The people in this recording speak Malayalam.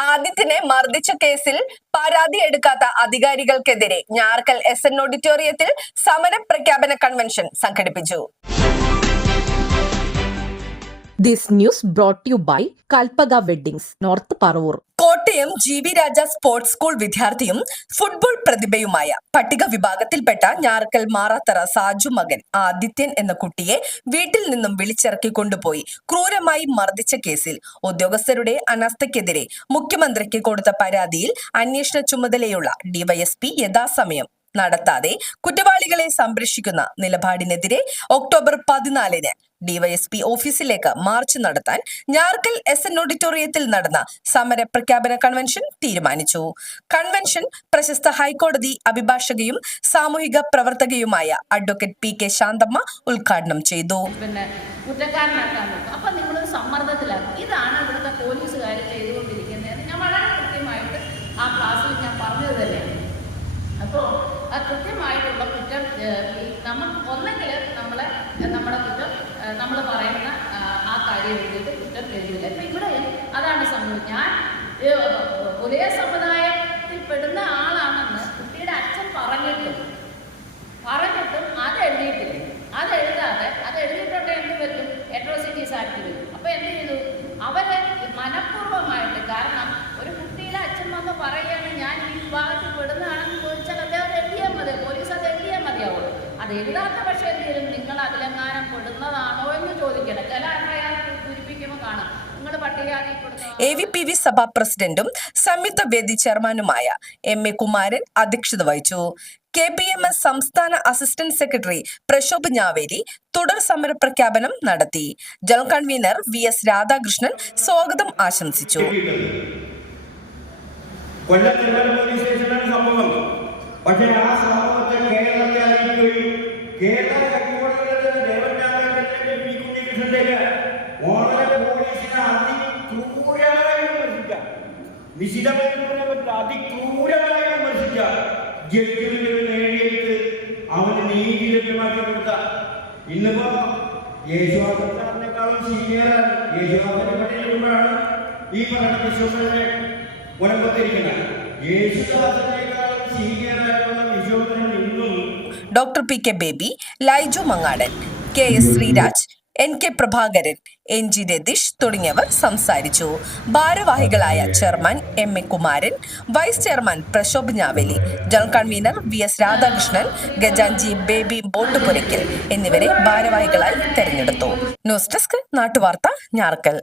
ആദിത്യനെ മർദ്ദിച്ച കേസിൽ പരാതി എടുക്കാത്ത അധികാരികൾക്കെതിരെ ഞാർക്കൽ എസ് എൻ ഓഡിറ്റോറിയത്തിൽ സമര പ്രഖ്യാപന കൺവെൻഷൻ സംഘടിപ്പിച്ചു this news brought you by Kalpaka Kalpaga north Paravur. Kottayam G V Raja sports school വിദ്യാർത്ഥിയും ഫുട്ബോൾ പ്രതിഭയുമായ പട്ടിക വിഭാഗത്തിൽപ്പെട്ട ഞാറക്കൽ മാറാത്തറ സാജു മകൻ ആദിത്യൻ എന്ന കുട്ടിയെ വീട്ടിൽ നിന്നും വിളിച്ചിറക്കി കൊണ്ടുപോയി ക്രൂരമായി മർദ്ദിച്ച കേസിൽ ഉദ്യോഗസ്ഥരുടെ അനാസ്ഥയ്ക്കെതിരെ മുഖ്യമന്ത്രിക്ക് കൊടുത്ത പരാതിയിൽ അന്വേഷണ ചുമതലയുള്ള ഡിവൈഎസ്പി യഥാസമയം നടത്താതെ കുറ്റവാളികളെ സംരക്ഷിക്കുന്ന നിലപാടിനെതിരെ ഒക്ടോബർ പതിനാലിന് ഡിവൈഎസ്പി ഓഫീസിലേക്ക് മാർച്ച് നടത്താൻ ഞാർക്കൽ എസ് എൻ ഓഡിറ്റോറിയത്തിൽ നടന്ന സമര പ്രഖ്യാപന കൺവെൻഷൻ തീരുമാനിച്ചു. കൺവെൻഷൻ പ്രശസ്ത ഹൈക്കോടതി അഭിഭാഷകയും സാമൂഹിക പ്രവർത്തകയുമായ അഡ്വക്കേറ്റ് പി കെ ശാന്തമ്മ ഉദ്ഘാടനം ചെയ്തു. ഇതാണ് ഇവിടുത്തെ പോലീസുകാർ ചെയ്തുകൊണ്ടിരിക്കുന്നത്. ഞാൻ വളരെ നമുക്ക് ഒന്നെങ്കിൽ നമ്മളെ നമ്മുടെ കുറ്റം നമ്മൾ പറയുന്ന ആ, കാര്യം എഴുതിയിട്ട് കുറ്റം എഴുതില്ല. ഇപ്പം ഇവിടെ അതാണ് സംഭവം. ഞാൻ ഒരേ സമുദായത്തിൽ എഴുതാത്ത പക്ഷേ എന്തെങ്കിലും നിങ്ങൾ അതിലെങ്ങാനും പെടുന്നതാണോ എന്ന് ചോദിക്കണം. ചില അയാൾ പൂരിപ്പിക്കുമ്പോൾ കാണാം. എ വി പി വി സഭാ പ്രസിഡന്റും സംയുക്ത വേദി ചെയർമാനുമായ എം എ കുമാരൻ അധ്യക്ഷത വഹിച്ചു. കെ പി എം എസ് സംസ്ഥാന അസിസ്റ്റന്റ് സെക്രട്ടറി പ്രശോഭ് ഞാവേരി തുടർ സമര പ്രഖ്യാപനം നടത്തി. General convener V S Radhakrishnan സ്വാഗതം ആശംസിച്ചു. കൊല്ലം തിരുവല്ല പോലീസ് സ്റ്റേഷനാണ് സംഭവം. പക്ഷേ ആ സംഭവത്തെ കേരളത്തെ അറിയിക്കുകയും കേരള ഹൈക്കോടതിയിലെ തന്നെ ദേവൻ പി കുഞ്ഞികൃഷ്ണന്റെ വളരെ പോലീസിനെ അതിക്രൂരമായി വിമർശിക്കാം നിശിതമായി പറ്റില്ല അതിക്രൂരമായി വിമർശിച്ച ജഡ്ജിമെന്റ് നേടിയെടുത്ത് അവന് നീതി ലഭ്യമാക്കി കൊടുത്ത ഇന്നിപ്പോ യേശുവാസത്തിനേക്കാളും സീനിയറാണ് യേശുവാസന്റെ ഈ പറയുന്ന വിശ്വസനെ ഉടമ്പത്തിരിക്കുന്നത് യേശുദാസനേക്കാളും സീനിയറായിട്ടുള്ള doctor P K Baby Laiju Mangadan K S Sreeraj N K Prabhakaran N G Ratheesh തുടങ്ങിയവർ സംസാരിച്ചു. ഭാരവാഹികളായ chairman M A Kumaran vice chairman Prashobh Njavali general convener V S Radhakrishnan ഗജാൻജി Baby ബോട്ടുപുരയ്ക്കൽ എന്നിവരെ ഭാരവാഹികളായി തെരഞ്ഞെടുത്തു. News desk നാട്ടുവാർത്ത Njarakkal